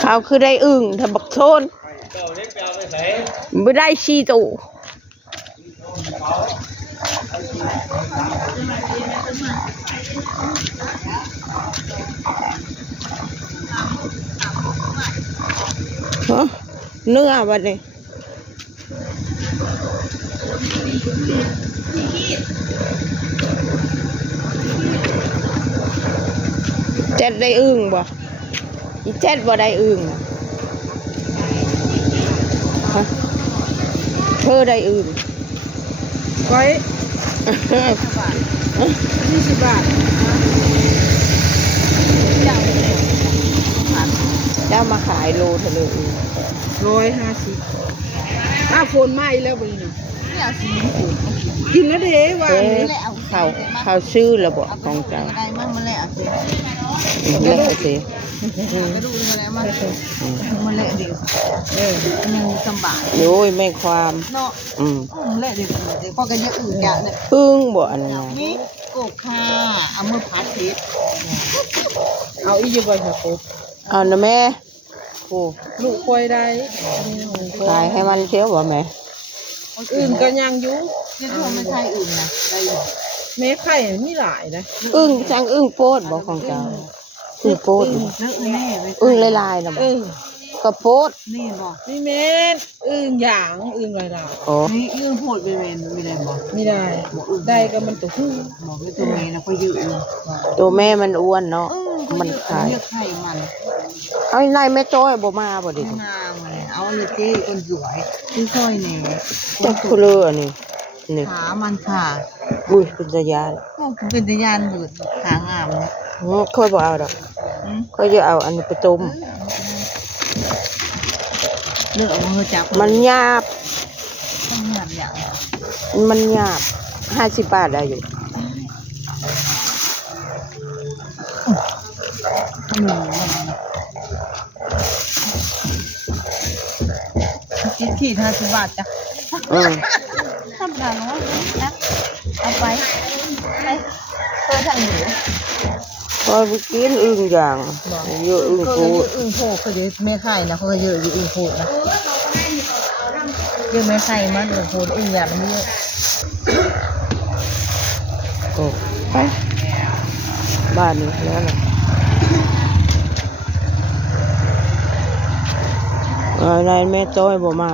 เขาคือได้อึ่งถ้าบักโซนไม่ได้ชีตูเนื้อวันนี้เจ็ดได้อึ่งบ่อีเจ็ดบ่ได้อึ่งเธอได้อึ่งก้อย20 บาทเจ้ามาขายโลเท่าเลย150ถ้าฝนไหม้แล้วบ่นี่กินแล้วเด้ว่าเขาซื้อระบบของเจ้าได้มั่งมาแล้วสิกระดูกมาแล้วมันเละดิยังสบายโอ้ยไม่ความเนาะเละดิพอกันจะอื่นกะเนี่ยพึ่งบ่อันนั้นนี่กบค่ะเอามือพัดทิศเอาอีกบ่ค่ะกบเอานะแม่โอ้ลูกควายได้ขายให้มันเชียวบ่แม่อื่นก็ยังอยู่ยังทำไม่ใช่อื่นนะได้บ่แม่ไข่มีหลายนะจังโพดบ่ของเจ้าโพดลายๆนะบ่ก็โพดนี่บ่นี่เม็ดอย่างลายๆอ๋อนี่โพดเป็นมีได้บ่ไม่ได้ได้ก็มันตัวผู้บ่คือตัวแม่นะก็เยอะตัวแม่มันอ้วนเนาะมันขายไข่มันเอานายแม่จ้อยบ่มาบ่ดิมาเอาเลยเจ้คนสวยที่ซอยนี่จักคือเลยอันนี้ขามันค่ะอุ้ยเป็นตะยานเป็นตะยานเบิดขางามเนี่ยค่อยบ่เอาดอกค่อยจะเอาอันนี้ไปต้มเลือกเอามือจับมันหยาบมันหยาบ50 บาทได้อยู่ขีด50 บาทจ้ะทำได้เนาะนะเอาไปเธอทำอยู่พอไปกินอึ่งอย่างเยอะอึ่งโคตรเขาเยอะแม่ไข่นะเขาเยอะอยู่อึ่งโคตรนะเยอะแม่ไข่มันอึ่งโคตรอึ่งอย่างมันเยอะโอ้ไปบ้านนี้แล้วนะนายแม่จ้อยบ่มา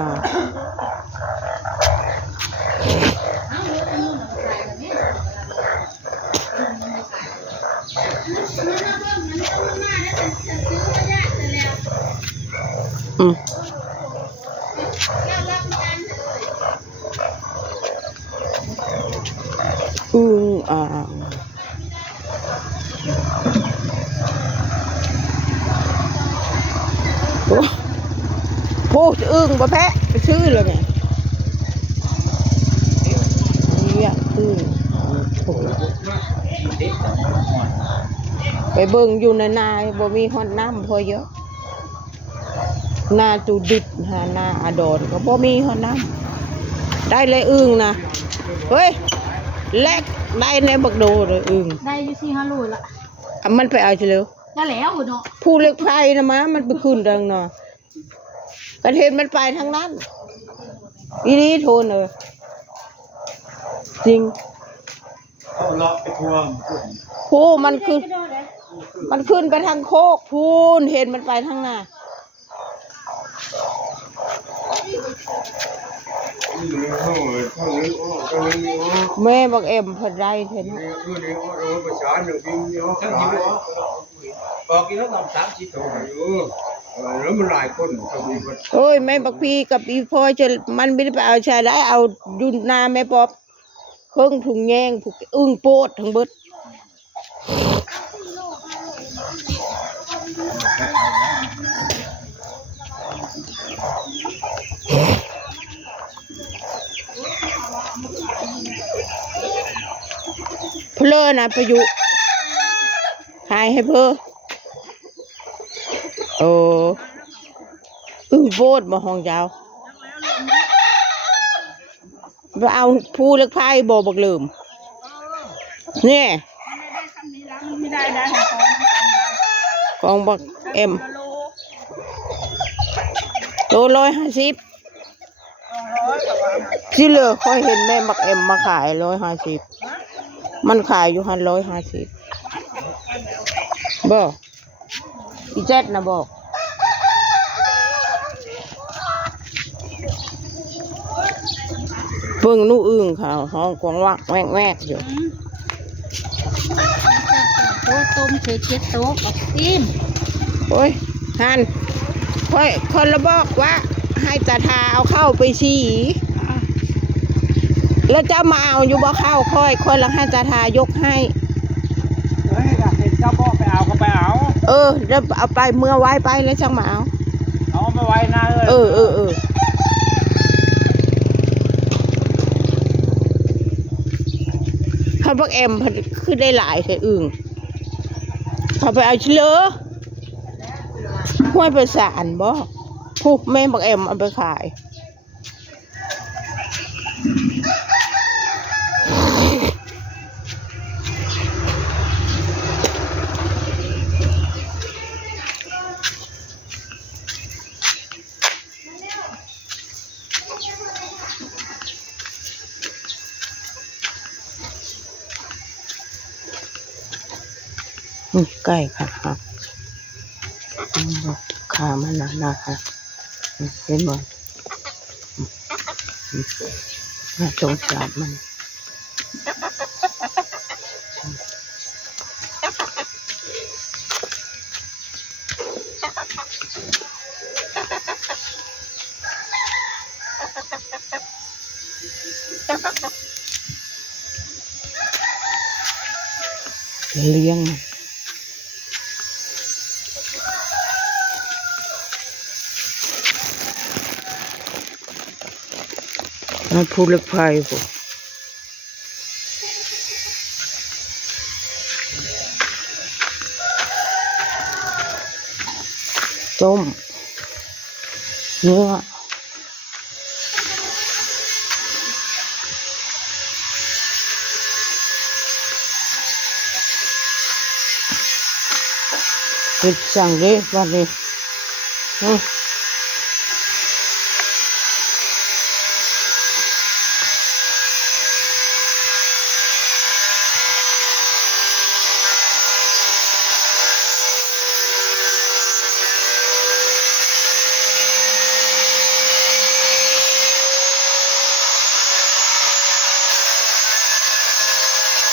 พูดอึ้งบ่แพ้ไปซื้อเลยไงเนี่ยอึ้งไปเบิ่งอยู่ในนาบ่มีฮอดน้ำพอเยอะนาตูดิดหานาอาดอนก็บ่มีฮอดน้ำได้เลยอึ้งนะเฮ้ยแลกได้ในบักโดเลยอึ้งได้อยู่4-5 โลละมันไปเอาเฉลยได้แล้วเนาะผู้เล็กไฟนะมะมันไปขึ้นดังเนาะประเทศมันไปทางนั้นอีนี้โทนจริงเอาเลาะไปทวงผู้มันขึ้นไปทางโคกพูนเห็นมันไปทางหน้าแม่บอกเอ็มพอได้เถอะนะบอกกินแล้ว3-4 ตัวแล้วมันหลายคนโอ้ยแม่บักพี่กับอีพ่อจะมันไม่ได้ไปเอาชายได้เอาดุนนาแม่ป๊อบเครื่องถุงแยงผูกอึ้งโปดทั้งเบิดเพลอนะประยุหายให้เพอโอ้อึ้งโบดมาห้องยาว เอาผู้เล็กไพ่โบบักลืมนี่ไม่ได้ของบักเอ็มโล150ที่เหลือค่อยเห็นแม่บักเอ็มมาขาย150มันขายอยู่150บอกอีเจ็ดนะบอกเบิ่งนู่อึ่งเขาห้องกวางวักแวกอยู่โต๊ะต้มเช็ดโต๊ะกับซิมโอ้ยฮันคนละบอกว่าให้ตาทาเอาเข้าไปฉี่แล้วเจ้ามาเอาอยู่บ่เข้าค่อยแล้วให้ตาทายกให้เฮ้ยเห็นเจ้าบอกไปเอาก็ไปเอาแล้วเอาไปเมื่อไว้ไปแล้วช่างมาเอาไปไว้นะเขาพวกเอ็มคือได้หลายแค่อึ่งเขาไปเอาเชื้อห้วยประสานบ่ผู้แม่บักเอ็มเอาไปขายใกล้ค่ะครับขามันนะคะเห็นบ่น่าสงสารมันเลี้ยงมันพูดเล็กไพ่บ่ต้มเนื้อเก็บสั่งเลยวันนี้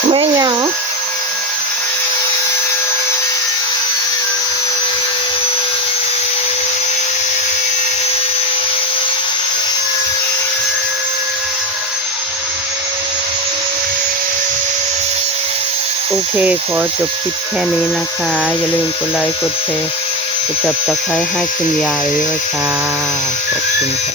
แม่ยังโอเคขอจบคลิปแค่นี้นะคะอย่าลืมกดไลค์กดแชร์กดจับตะไคร้ให้คุณยายด้วยค่ะขอบคุณค่ะ